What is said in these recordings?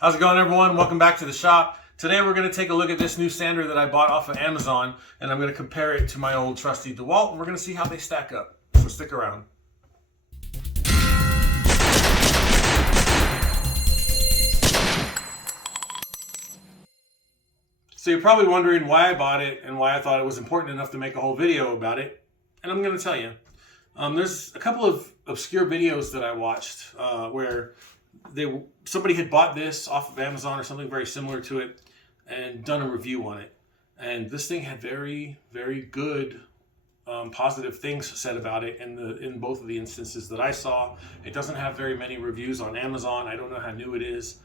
How's it going, everyone? Welcome back to the shop. Today we're going to take a look at this new sander that I bought off of Amazon, and I'm going to compare it to my old trusty DeWalt, and we're going to see how they stack up. So stick around. So you're probably wondering why I bought it and why I thought it was important enough to make a whole video about it, and I'm going to tell you. There's a couple of obscure videos that I watched where somebody had bought this off of Amazon or something very similar to it and done a review on it. And this thing had very, very good positive things said about it in both of the instances that I saw. It doesn't have very many reviews on Amazon. I don't know how new it is.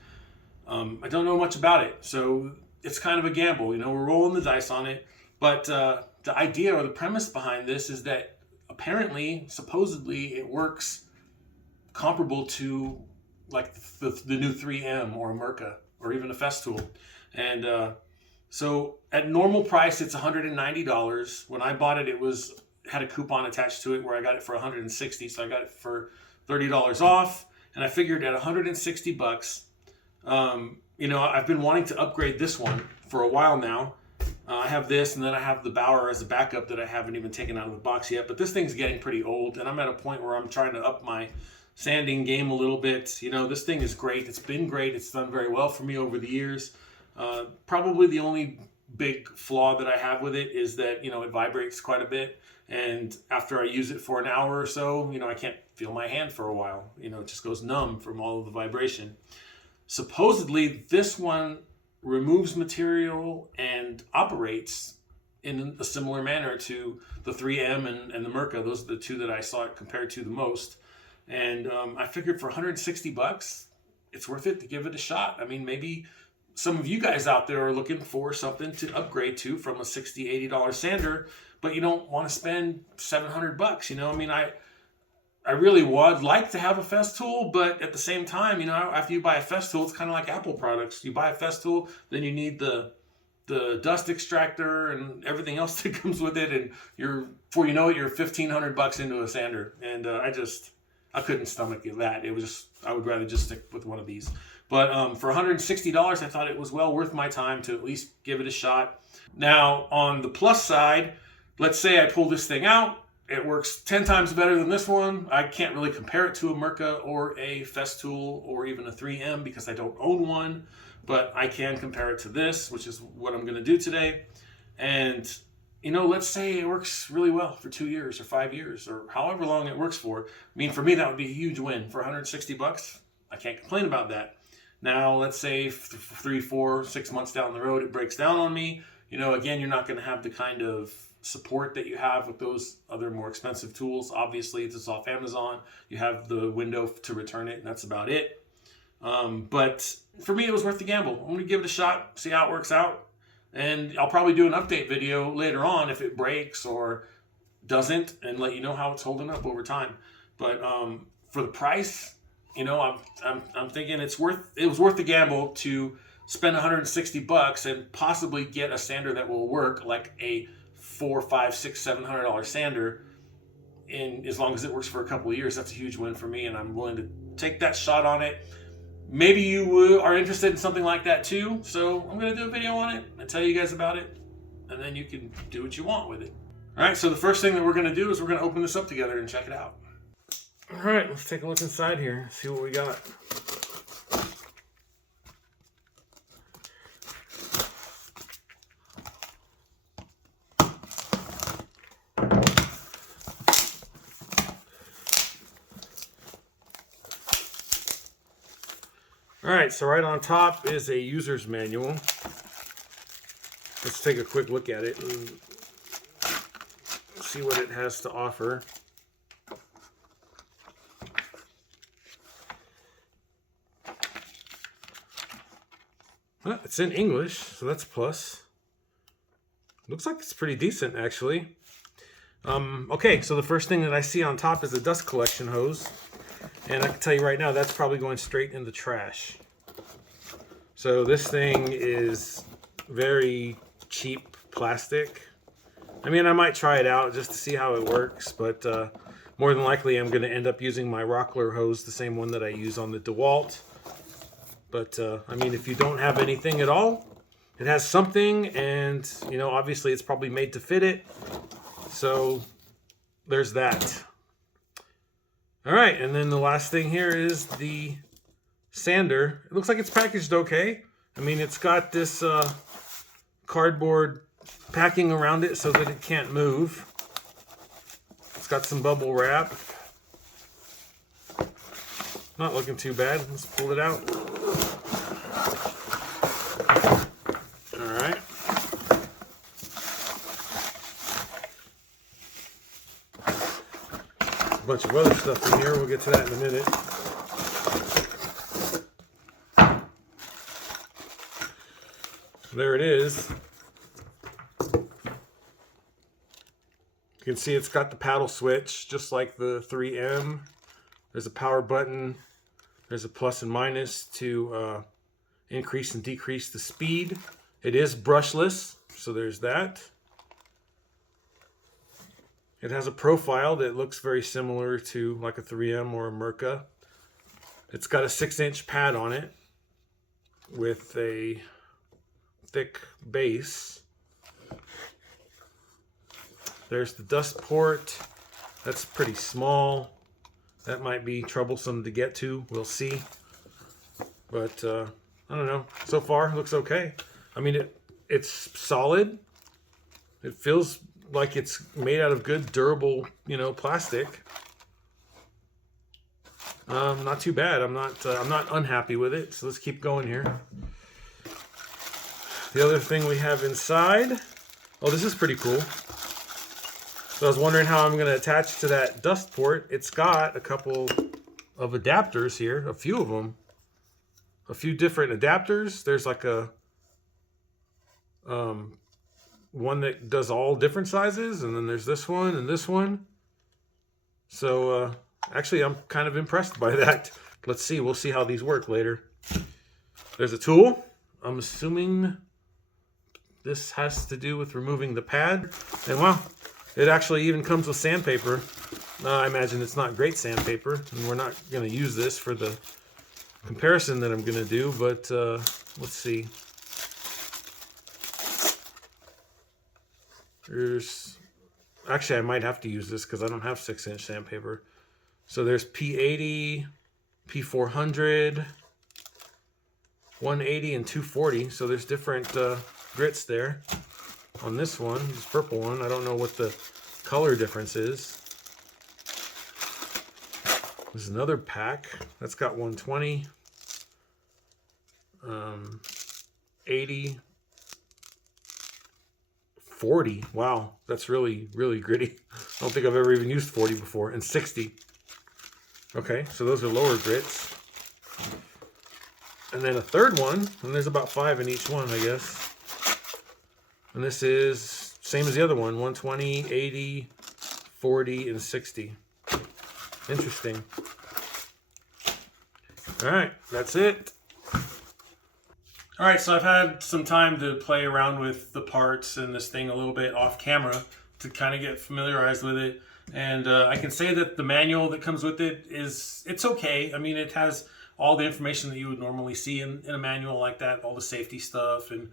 I don't know much about it. So it's kind of a gamble. You know, we're rolling the dice on it. But the idea or the premise behind this is that apparently, supposedly, it works comparable to like the new 3M or a Merca or even a Festool. And so at normal price, it's $190. When I bought it, had a coupon attached to it where I got it for $160. So I got it for $30 off. And I figured at $160, you know, I've been wanting to upgrade this one for a while now. I have this, and then I have the Bauer as a backup that I haven't even taken out of the box yet. But this thing's getting pretty old, and I'm at a point where I'm trying to up my sanding game a little bit. You know, this thing is great. It's been great. It's done very well for me over the years. Probably the only big flaw that I have with it is that, you know, it vibrates quite a bit. And after I use it for an hour or so, you know, I can't feel my hand for a while. You know, it just goes numb from all of the vibration. Supposedly, this one removes material and operates in a similar manner to the 3M and the Merca. Those are the two that I saw it compared to the most. And I figured for $160, it's worth it to give it a shot. I mean, maybe some of you guys out there are looking for something to upgrade to from a $60, $80 sander, but you don't want to spend $700. You know, I mean, I really would like to have a Festool, but at the same time, you know, after you buy a Festool, it's kind of like Apple products. You buy a Festool, then you need the dust extractor and everything else that comes with it, and before you know it, you're $1,500 into a sander. And I couldn't stomach that. It was just, I would rather just stick with one of these. But for $160, I thought it was well worth my time to at least give it a shot. Now, on the plus side, let's say I pull this thing out. It works 10 times better than this one. I can't really compare it to a Merca or a Festool or even a 3M because I don't own one, but I can compare it to this, which is what I'm going to do today. And, you know, let's say it works really well for 2 years or 5 years or however long it works for. I mean, for me, that would be a huge win. For $160, I can't complain about that. Now, let's say 3, 4, 6 months down the road, it breaks down on me. You know, again, you're not going to have the kind of support that you have with those other more expensive tools. Obviously, this is off Amazon. You have the window to return it, and that's about it. But for me, it was worth the gamble. I'm going to give it a shot, see how it works out. And I'll probably do an update video later on if it breaks or doesn't, and let you know how it's holding up over time. But for the price, you know, I'm thinking it was worth the gamble to spend $160 and possibly get a sander that will work like a $400, $500, $600, $700 sander, in as long as it works for a couple of years. That's a huge win for me, and I'm willing to take that shot on it. Maybe you are interested in something like that too, so I'm going to do a video on it and tell you guys about it, and then you can do what you want with it. All right, so the first thing that we're going to do is we're going to open this up together and check it out. All right, let's take a look inside here, see what we got. All right, so right on top is a user's manual. Let's take a quick look at it and see what it has to offer. Well, it's in English, so that's a plus. Looks like it's pretty decent, actually. Okay, so the first thing that I see on top is a dust collection hose. And I can tell you right now, that's probably going straight in the trash. So this thing is very cheap plastic. I mean, I might try it out just to see how it works, but more than likely I'm going to end up using my Rockler hose, the same one that I use on the DeWalt. But I mean, if you don't have anything at all, it has something, and you know, obviously it's probably made to fit it. So there's that. All right, and then the last thing here is the sander. It looks like it's packaged okay. I mean, it's got this cardboard packing around it so that it can't move. It's got some bubble wrap. Not looking too bad. Let's pull it out. All right. A bunch of other stuff in here. We'll get to that in a minute. There it is. You can see it's got the paddle switch, just like the 3M. There's a power button. There's a plus and minus to increase and decrease the speed. It is brushless, so there's that. It has a profile that looks very similar to like a 3M or a Mirka. It's got a 6-inch pad on it with a thick base. There's the dust port. That's pretty small. That might be troublesome to get to. We'll see. But I don't know. So far, it looks okay. I mean, it's solid. It feels like it's made out of good, durable, you know, plastic. Not too bad. I'm not unhappy with it. So let's keep going here. The other thing we have inside. Oh, this is pretty cool. So I was wondering how I'm going to attach to that dust port. It's got a couple of adapters here, a few of them. A few different adapters. There's like a one that does all different sizes, and then there's this one and this one. So actually I'm kind of impressed by that. Let's see, we'll see how these work later. There's a tool. I'm assuming this has to do with removing the pad. And wow, it actually even comes with sandpaper. I imagine it's not great sandpaper, and we're not going to use this for the comparison that I'm going to do, but let's see. Actually, I might have to use this because I don't have 6-inch sandpaper. So there's P80, P400, 180, and 240. So there's different grits there. On this one, this purple one, I don't know what the color difference is. There's another pack that's got 120, 80, 40. Wow, that's really, really gritty. I don't think I've ever even used 40 before. And 60. Okay, so those are lower grits. And then a third one, and there's about 5 in each one, I guess. And this is same as the other one, 120, 80, 40, and 60. Interesting. All right, that's it. All right, so I've had some time to play around with the parts and this thing a little bit off camera to kind of get familiarized with it. And I can say that the manual that comes with it it's okay. I mean, it has all the information that you would normally see in a manual like that, all the safety stuff and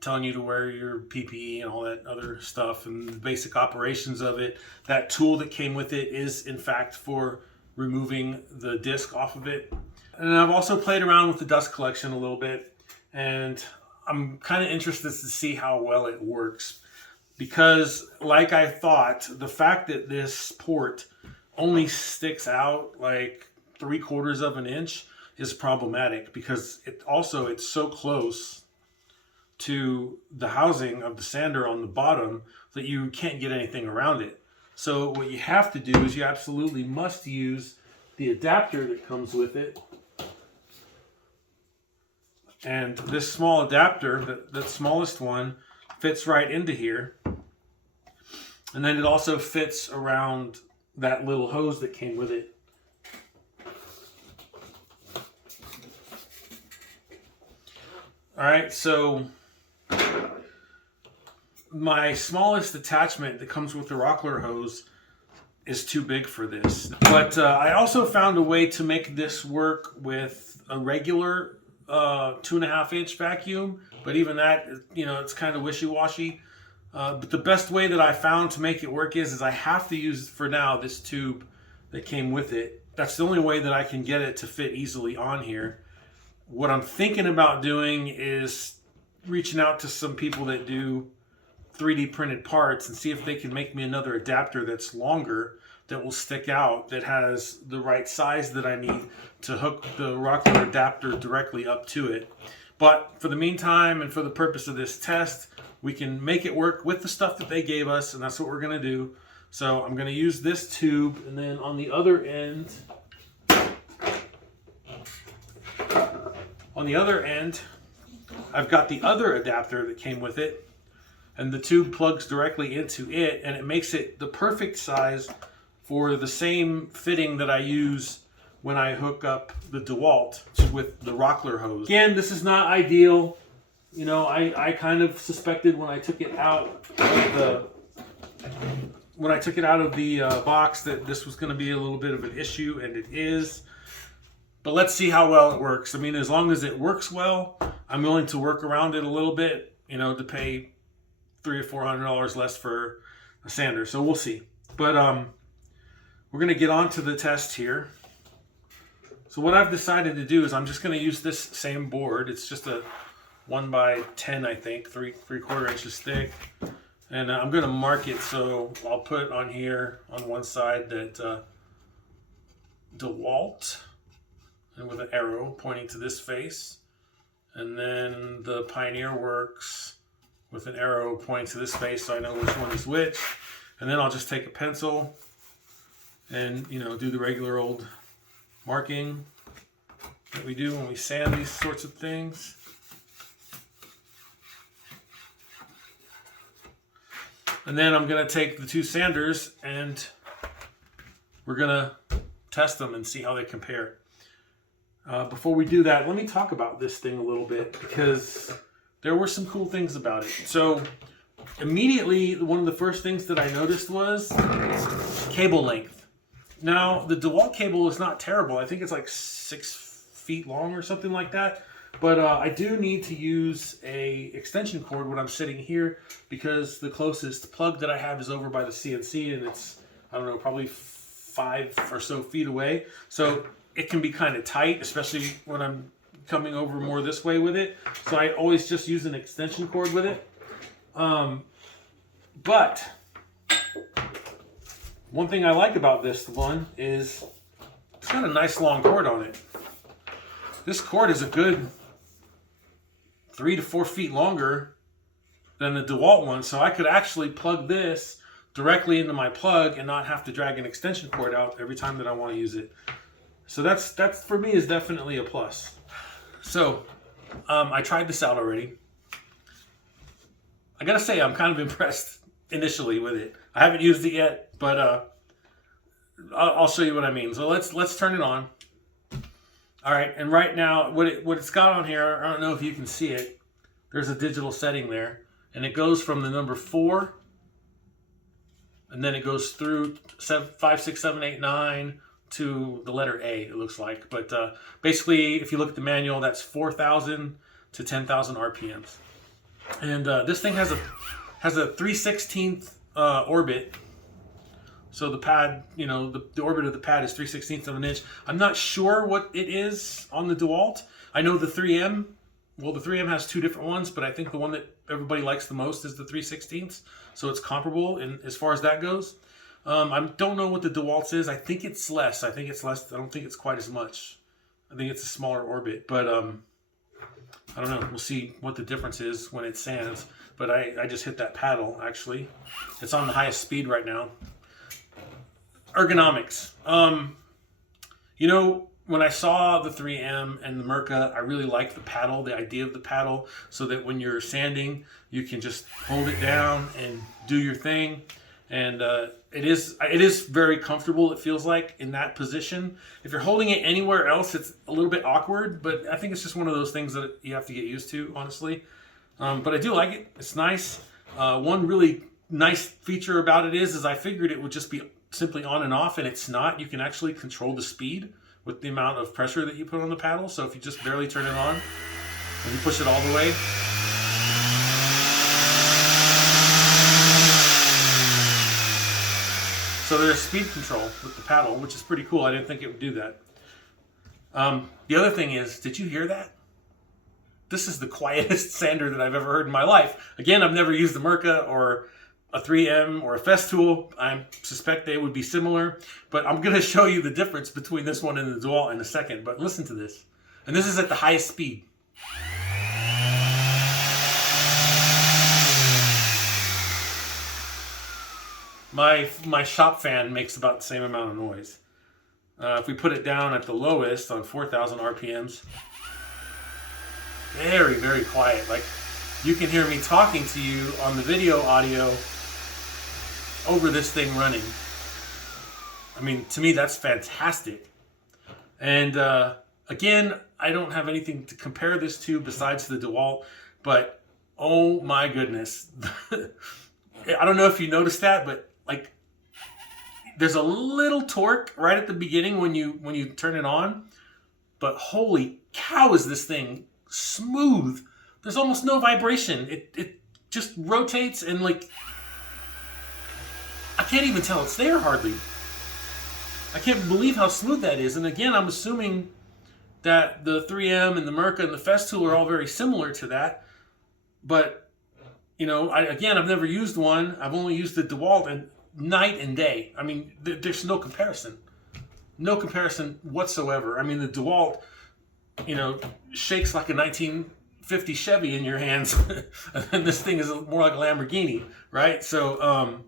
telling you to wear your PPE and all that other stuff and the basic operations of it. That tool that came with it is in fact for removing the disc off of it. And I've also played around with the dust collection a little bit, and I'm kind of interested to see how well it works. Because like I thought, the fact that this port only sticks out like 3/4 of an inch is problematic, because it's so close to the housing of the sander on the bottom that you can't get anything around it. So what you have to do is you absolutely must use the adapter that comes with it. And this small adapter, the smallest one, fits right into here. And then it also fits around that little hose that came with it. All right, so my smallest attachment that comes with the rockler hose is too big for this. But I also found a way to make this work with a regular 2.5-inch vacuum, but even that, you know, it's kind of wishy-washy. But the best way that I found to make it work is I have to use, for now, this tube that came with it. That's the only way that I can get it to fit easily on here. What I'm thinking about doing is reaching out to some people that do 3D printed parts and see if they can make me another adapter that's longer, that will stick out, that has the right size that I need to hook the rocker adapter directly up to it. But for the meantime, and for the purpose of this test, we can make it work with the stuff that they gave us, and that's what we're going to do. So I'm going to use this tube, and then on the other end, I've got the other adapter that came with it, and the tube plugs directly into it, and it makes it the perfect size for the same fitting that I use when I hook up the DeWalt with the Rockler hose. Again, this is not ideal. You know, I kind of suspected when I took it out of the box that this was going to be a little bit of an issue, and it is. But let's see how well it works. I mean, as long as it works well, I'm willing to work around it a little bit, you know, to pay $300 or $400 less for a sander. So we'll see. But we're going to get on to the test here. So what I've decided to do is I'm just going to use this same board. It's just a 1x10, I think, 3/4 inches thick. And I'm going to mark it, so I'll put on here on one side that DeWalt, and with an arrow pointing to this face, and then the PioneerWorks with an arrow pointing to this face, so I know which one is which. And then I'll just take a pencil and, you know, do the regular old marking that we do when we sand these sorts of things. And then I'm going to take the two sanders and we're going to test them and see how they compare. Before we do that, let me talk about this thing a little bit, because there were some cool things about it. So immediately, one of the first things that I noticed was cable length. Now, the DeWalt cable is not terrible. I think it's like 6 feet long or something like that. But I do need to use a extension cord when I'm sitting here, because the closest plug that I have is over by the CNC, and it's, I don't know, probably 5 or so feet away. So it can be kind of tight, especially when I'm coming over more this way with it. So I always just use an extension cord with it. But one thing I like about this one is it's got a nice long cord on it. This cord is a good 3 to 4 feet longer than the DeWalt one, so I could actually plug this directly into my plug and not have to drag an extension cord out every time that I want to use it. So that's for me is definitely a plus. So I tried this out already. I gotta say, I'm kind of impressed initially with it. I haven't used it yet, but I'll show you what I mean. So let's turn it on. All right, and right now, what it's got on here, I don't know if you can see it. There's a digital setting there, and it goes from the number 4, and then it goes through 5, 6, 7, 8, 9 to the letter A, it looks like. But basically, if you look at the manual, that's 4,000 to 10,000 RPMs. And this thing has a 3/16 orbit. So the pad, you know, the orbit of the pad is 3/16 of an inch. I'm not sure what it is on the DeWalt. I know the 3M. Well, the 3M has 2 different ones, but I think the one that everybody likes the most is the 3/16. So it's comparable in as far as that goes. I don't know what the DeWalt's is. I think it's less. I don't think it's quite as much. I think it's a smaller orbit, but I don't know. We'll see what the difference is when it sands. But I just hit that paddle, actually. It's on the highest speed right now. Ergonomics. You know, when I saw the 3M and the Mirka, I really liked the paddle, the idea of the paddle, so that when you're sanding, you can just hold it down and do your thing. And it is very comfortable, it feels like, in that position. If you're holding it anywhere else, it's a little bit awkward, but I think it's just one of those things that you have to get used to, honestly. But I do like it. It's nice. One really nice feature about it is I figured it would just be simply on and off, and it's not. You can actually control the speed with the amount of pressure that you put on the paddle. So if you just barely turn it on and you push it all the way, so there's speed control with the paddle, which is pretty cool. I didn't think it would do that. The other thing is, did you hear that? This is the quietest sander that I've ever heard in my life. Again, I've never used the Mirka or a 3M or a Festool. I suspect they would be similar, but I'm going to show you the difference between this one and the DeWalt in a second. But listen to this. And this is at the highest speed. My shop fan makes about the same amount of noise. If we put it down at the lowest on 4,000 RPMs, very, very quiet. Like, you can hear me talking to you on the video audio over this thing running. I mean, to me, that's fantastic. And again, I don't have anything to compare this to besides the DeWalt, but oh my goodness. I don't know if you noticed that, but like, there's a little torque right at the beginning when you turn it on, but holy cow, is this thing smooth. There's almost no vibration. It just rotates, and like, I can't even tell it's there hardly. I can't believe how smooth that is. And again, I'm assuming that the 3M and the Mirka and the Festool are all very similar to that. But, you know, I've never used one. I've only used the DeWalt, and night and day. I mean, there's no comparison. No comparison whatsoever. I mean, the DeWalt, you know, shakes like a 1950 Chevy in your hands. And this thing is more like a Lamborghini, right? So,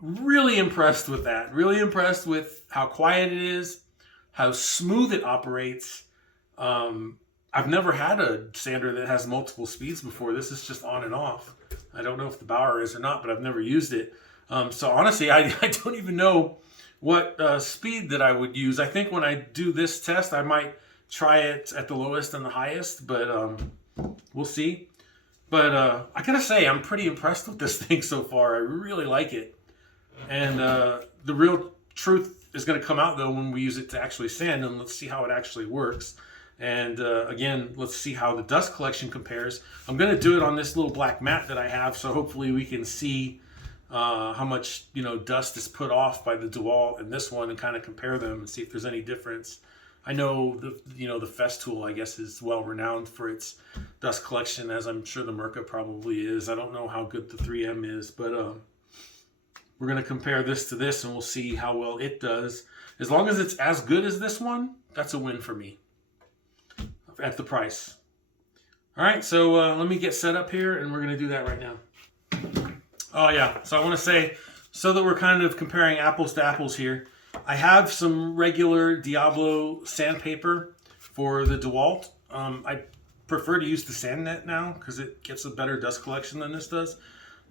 really impressed with that. Really impressed with how quiet it is, how smooth it operates. I've never had a sander that has multiple speeds before. This is just on and off. I don't know if the Bauer is or not, but I've never used it. So honestly, I don't even know what speed that I would use. I think when I do this test, I might try it at the lowest and the highest, but we'll see. But I gotta say, I'm pretty impressed with this thing so far. I really like it. And the real truth is going to come out, though, when we use it to actually sand, and let's see how it actually works. And again, let's see how the dust collection compares. I'm going to do it on this little black mat that I have, so hopefully we can see how much, you know, dust is put off by the DeWalt and this one, and kind of compare them and see if there's any difference. I know the Festool, I guess, is well renowned for its dust collection, as I'm sure the Mirka probably is. I don't know how good the 3M is, but we're going to compare this to this, and we'll see how well it does. As long as it's as good as this one, that's a win for me at the price. All right, so let me get set up here, and we're going to do that right now. Oh, yeah. So I want to say, so that we're kind of comparing apples to apples here, I have some regular Diablo sandpaper for the DeWalt. I prefer to use the sand net now because it gets a better dust collection than this does.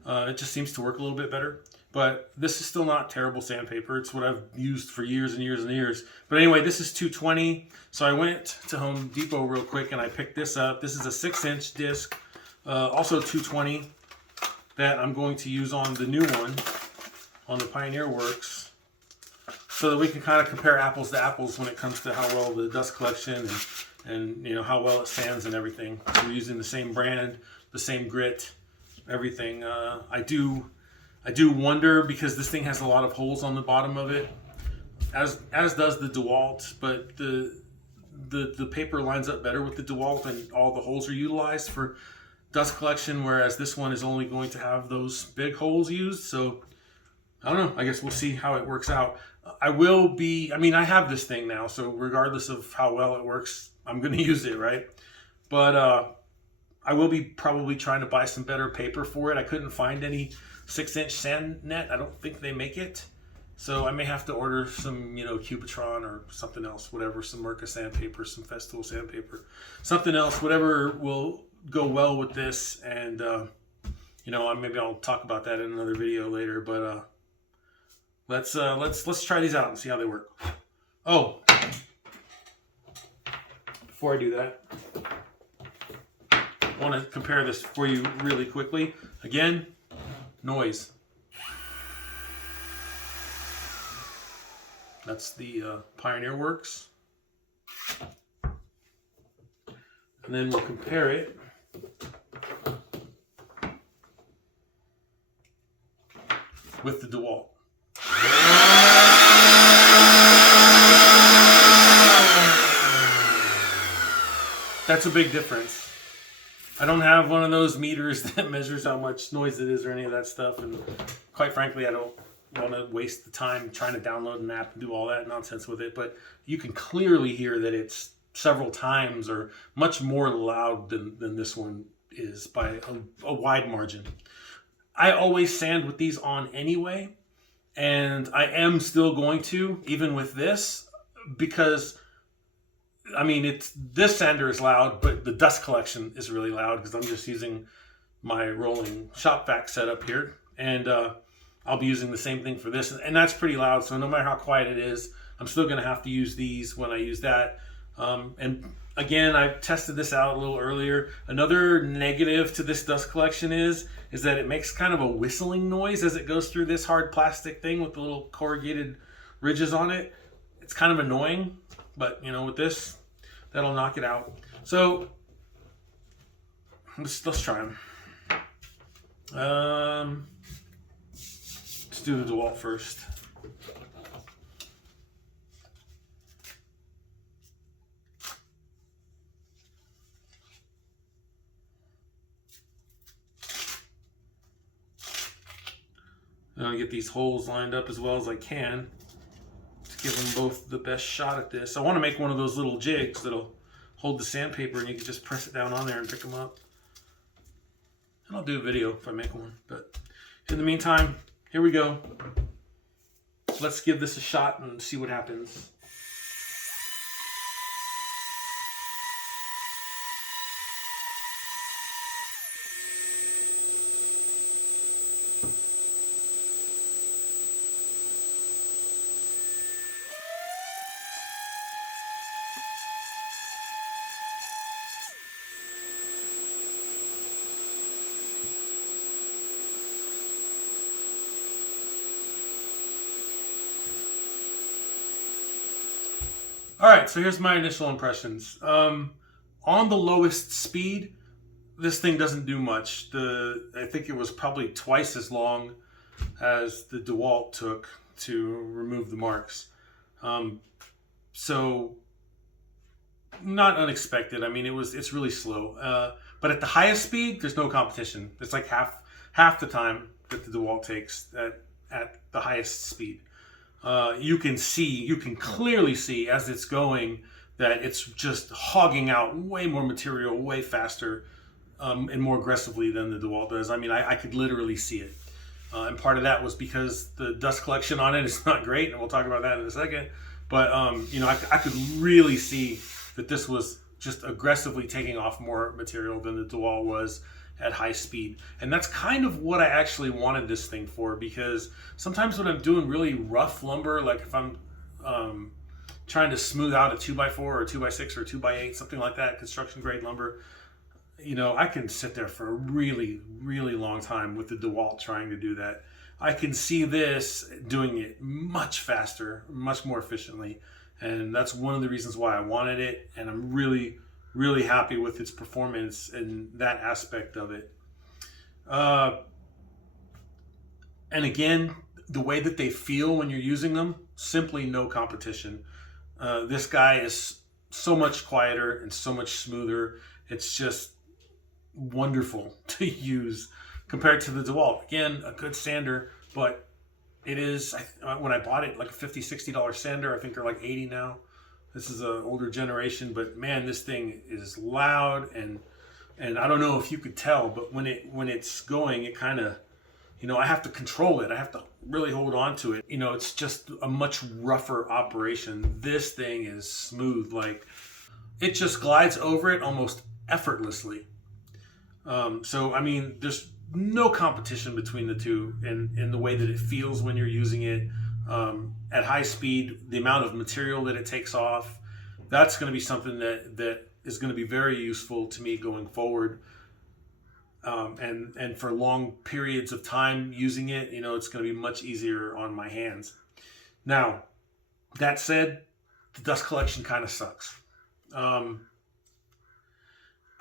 It just seems to work a little bit better. But this is still not terrible sandpaper. It's what I've used for years and years and years. But anyway, this is 220. So I went to Home Depot real quick and I picked this up. This is a 6-inch disc, also 220, that I'm going to use on the new one, on the PioneerWorks, so that we can kind of compare apples to apples when it comes to how well the dust collection and you know, how well it sands and everything. We're using the same brand, the same grit, everything. I do wonder, because this thing has a lot of holes on the bottom of it, as does the DeWalt, but the paper lines up better with the DeWalt, and all the holes are utilized for dust collection, whereas this one is only going to have those big holes used. So I don't know. I guess we'll see how it works out. I have this thing now, so regardless of how well it works, I'm going to use it, right? But I will be probably trying to buy some better paper for it. I couldn't find any 6-inch sand net. I don't think they make it. So I may have to order some, you know, Cubitron or something else, whatever, some Mirka sandpaper, some Festool sandpaper, something else, whatever will go well with this. And, you know, maybe I'll talk about that in another video later, but let's try these out and see how they work. Oh, before I do that, I want to compare this for you really quickly. Again, noise. That's the PioneerWorks. And then we'll compare it with the DeWalt. That's a big difference. I don't have one of those meters that measures how much noise it is or any of that stuff, and quite frankly, I don't want to waste the time trying to download an app and do all that nonsense with it. But you can clearly hear that it's several times or much more loud than this one is by a wide margin. I always sand with these on anyway, and I am still going to, even with this, because I mean, this sander is loud, but the dust collection is really loud because I'm just using my rolling shop vac setup here, and I'll be using the same thing for this, and that's pretty loud. So no matter how quiet it is, I'm still going to have to use these when I use that. And again, I tested this out a little earlier. Another negative to this dust collection is that it makes kind of a whistling noise as it goes through this hard plastic thing with the little corrugated ridges on it. It's kind of annoying, but you know, with this, that'll knock it out. So let's try them. Let's do the DeWalt first. And I'll get these holes lined up as well as I can to give them both the best shot at this. I want to make one of those little jigs that'll hold the sandpaper and you can just press it down on there and pick them up. And I'll do a video if I make one. But in the meantime, here we go. Let's give this a shot and see what happens. All right, so here's my initial impressions. On the lowest speed, this thing doesn't do much. I think it was probably twice as long as the DeWalt took to remove the marks. So not unexpected. I mean, it's really slow. But at the highest speed, there's no competition. It's like half the time that the DeWalt takes at the highest speed. You can clearly see as it's going that it's just hogging out way more material, way faster, and more aggressively than the DeWalt does. I mean, I could literally see it. And part of that was because the dust collection on it is not great, and we'll talk about that in a second. But, you know, I could really see that this was just aggressively taking off more material than the DeWalt was at high speed. And that's kind of what I actually wanted this thing for, because sometimes when I'm doing really rough lumber, like if I'm trying to smooth out a 2x4 or 2x6 or 2x8, something like that, construction grade lumber, you know, I can sit there for a really, really long time with the DeWalt trying to do that. I can see this doing it much faster, much more efficiently. And that's one of the reasons why I wanted it. And I'm really, really happy with its performance and that aspect of it. And again, the way that they feel when you're using them, simply no competition. This guy is so much quieter and so much smoother. It's just wonderful to use compared to the DeWalt. Again, a good sander, but it is, when I bought it, like a $50, $60 sander. I think they're like 80 now. This is an older generation, but man, this thing is loud, and I don't know if you could tell, but when it's going, it kind of, you know, I have to control it. I have to really hold on to it. You know, it's just a much rougher operation. This thing is smooth, like it just glides over it almost effortlessly. So I mean, there's no competition between the two in the way that it feels when you're using it. At high speed, the amount of material that it takes off, that's going to be something that is going to be very useful to me going forward. And for long periods of time using it, you know, it's going to be much easier on my hands. Now, That said, the dust collection kind of sucks.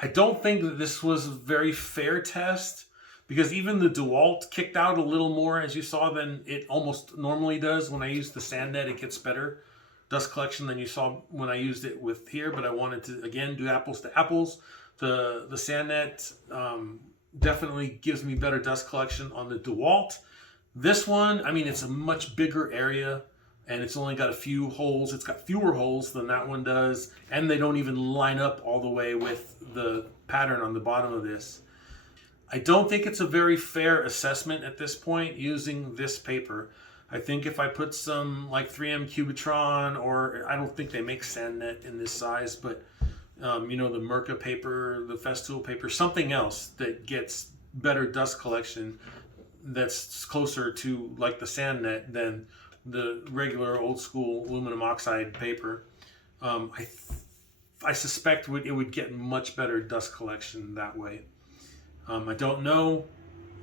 I don't think that this was a very fair test, because even the DeWalt kicked out a little more, as you saw, than it almost normally does. When I use the sand net, it gets better dust collection than you saw when I used it with here, but I wanted to, again, do apples to apples. The sand net definitely gives me better dust collection on the DeWalt. This one, I mean, it's a much bigger area, and it's only got a few holes. It's got fewer holes than that one does, and they don't even line up all the way with the pattern on the bottom of this. I don't think it's a very fair assessment at this point using this paper. I think if I put some like 3M Cubitron, or I don't think they make sand net in this size, but you know, the Mirka paper, the Festool paper, something else that gets better dust collection that's closer to like the sand net than the regular old school aluminum oxide paper, I suspect it would get much better dust collection that way. I don't know,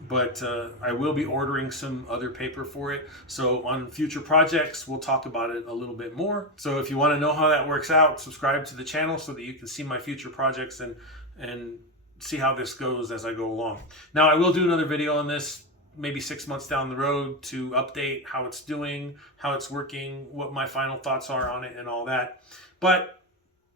but I will be ordering some other paper for it. So on future projects, we'll talk about it a little bit more. So if you want to know how that works out, subscribe to the channel so that you can see my future projects and see how this goes as I go along. Now, I will do another video on this maybe 6 months down the road to update how it's doing, how it's working, what my final thoughts are on it and all that. But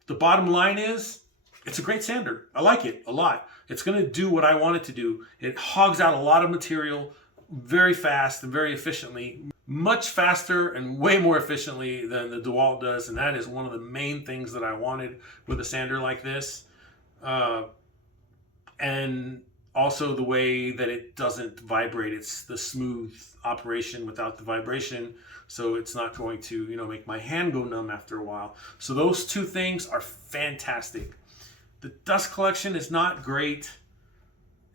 the bottom line is, it's a great sander. I like it a lot. It's going to do what I want it to do. It hogs out a lot of material very fast and very efficiently, much faster and way more efficiently than the DeWalt does. And that is one of the main things that I wanted with a sander like this. And also the way that it doesn't vibrate. It's the smooth operation without the vibration. So it's not going to, you know, make my hand go numb after a while. So those two things are fantastic. The dust collection is not great.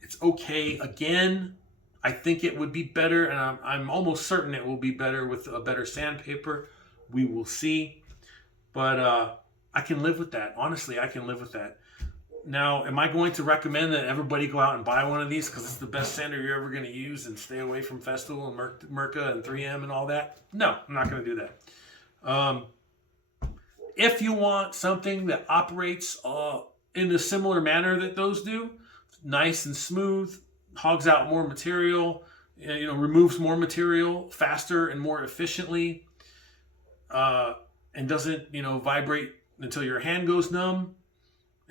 It's okay. Again, I think it would be better, and I'm almost certain it will be better with a better sandpaper. We will see. But I can live with that. Honestly, I can live with that. Now, am I going to recommend that everybody go out and buy one of these because it's the best sander you're ever going to use and stay away from Festool and Mirka and 3M and all that? No, I'm not going to do that. If you want something that operates in a similar manner that those do, nice and smooth, hogs out more material, you know, removes more material faster and more efficiently, and doesn't, you know, vibrate until your hand goes numb,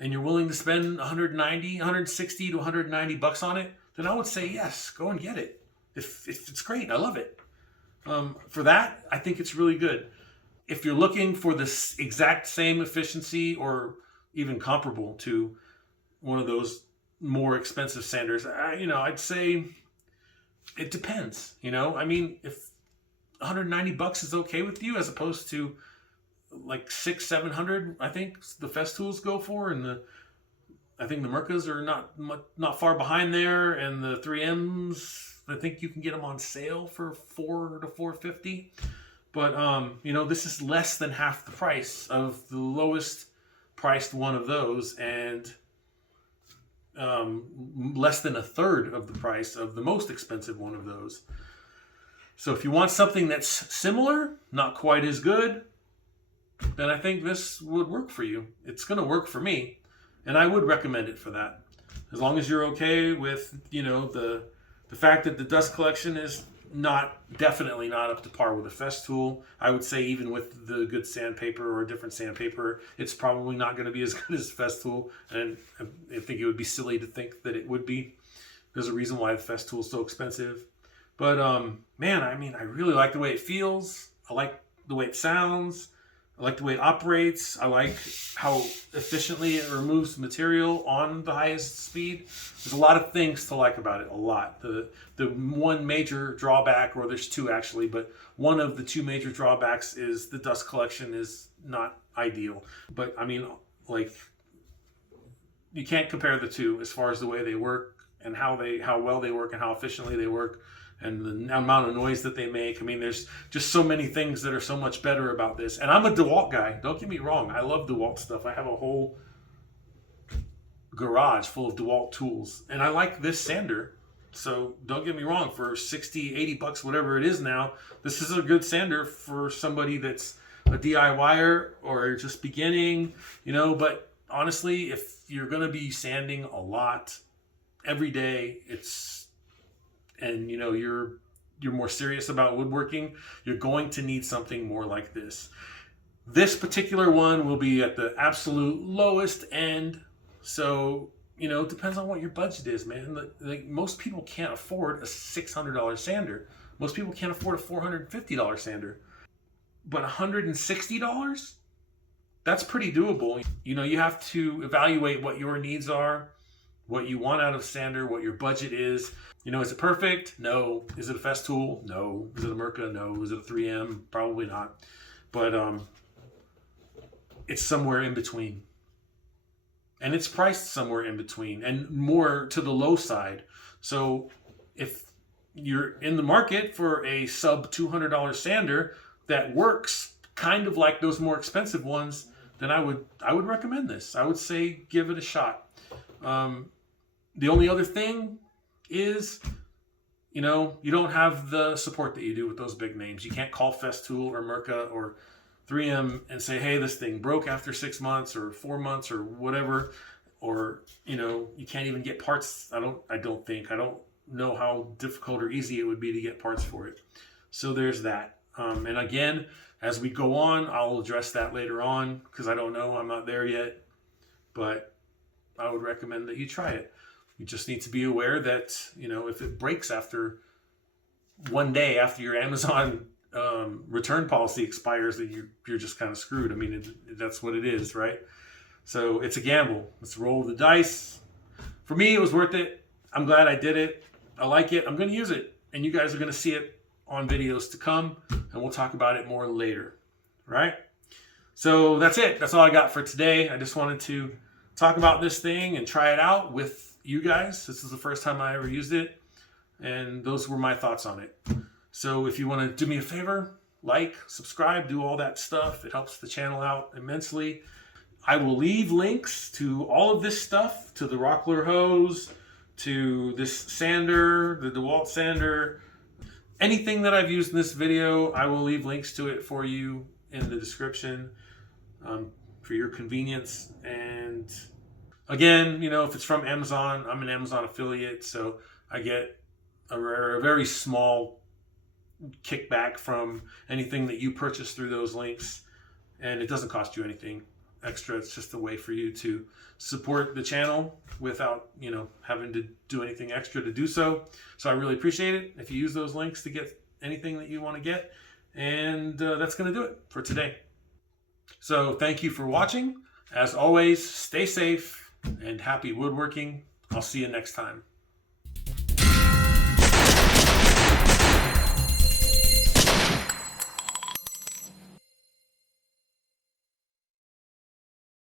and you're willing to spend 160 to 190 bucks on it, then I would say yes, go and get it. If it's great, I love it. For that, I think it's really good. If you're looking for this exact same efficiency or even comparable to one of those more expensive sanders, you know, I'd say it depends. You know, I mean, if 190 bucks is okay with you, as opposed to like 600-700, I think the Festools go for, and I think the Mirkas are not far behind there, and the 3Ms, I think you can get them on sale for $400 to $450. But you know, this is less than half the price of the lowest priced one of those, and less than a third of the price of the most expensive one of those. So if you want something that's similar, not quite as good, then I think this would work for you. It's going to work for me, and I would recommend it for that. As long as you're okay with, you know, the fact that the dust collection is definitely not up to par with a Festool. I would say even with the good sandpaper or a different sandpaper, it's probably not going to be as good as Festool, and I think it would be silly to think that it would be. There's a reason why the Festool is so expensive. But man, I mean, I really like the way it feels. I like the way it sounds. I like the way it operates. I like how efficiently it removes material on the highest speed. There's a lot of things to like about it, a lot. The one major drawback, or there's two actually, but one of the two major drawbacks is the dust collection is not ideal. But I mean, like, you can't compare the two as far as the way they work and how well they work and how efficiently they work, and the amount of noise that they make. I mean, there's just so many things that are so much better about this. And I'm a DeWalt guy. Don't get me wrong. I love DeWalt stuff. I have a whole garage full of DeWalt tools. And I like this sander. So don't get me wrong. For 60, 80 bucks, whatever it is now, this is a good sander for somebody that's a DIYer or just beginning, but honestly, if you're going to be sanding a lot every day, and you're more serious about woodworking, you're going to need something more like this. This particular one will be at the absolute lowest end. So, it depends on what your budget is, man. Like most people can't afford a $600 sander. Most people can't afford a $450 sander. But $160? That's pretty doable. You have to evaluate what your needs are, what you want out of sander, what your budget is. Is it perfect? No. Is it a Festool? No. Is it a Mirka? No. Is it a 3M? Probably not. But it's somewhere in between. And it's priced somewhere in between and more to the low side. So if you're in the market for a sub $200 sander that works kind of like those more expensive ones, then I would recommend this. I would say give it a shot. The only other thing is, you don't have the support that you do with those big names. You can't call Festool or Mirka or 3M and say, hey, this thing broke after 6 months or 4 months or whatever. Or, you can't even get parts. I don't know how difficult or easy it would be to get parts for it. So there's that. And again, as we go on, I'll address that later on because I don't know. I'm not there yet. But I would recommend that you try it. You just need to be aware that, if it breaks after one day after your Amazon return policy expires, that you're just kind of screwed. I mean, that's what it is, right? So it's a gamble. Let's roll the dice. For me, it was worth it. I'm glad I did it. I like it. I'm going to use it. And you guys are going to see it on videos to come. And we'll talk about it more later. Right? So that's it. That's all I got for today. I just wanted to talk about this thing and try it out with you guys. This is the first time I ever used it. And those were my thoughts on it. So if you want to do me a favor, like, subscribe, do all that stuff. It helps the channel out immensely. I will leave links to all of this stuff, to the Rockler hose, to this sander, the DeWalt sander, anything that I've used in this video. I will leave links to it for you in the description for your convenience. And again, if it's from Amazon, I'm an Amazon affiliate, so I get a very small kickback from anything that you purchase through those links, and it doesn't cost you anything extra. It's just a way for you to support the channel without having to do anything extra to do so. So I really appreciate it if you use those links to get anything that you want to get. And that's going to do it for today. So thank you for watching. As always, stay safe and happy woodworking. I'll see you next time.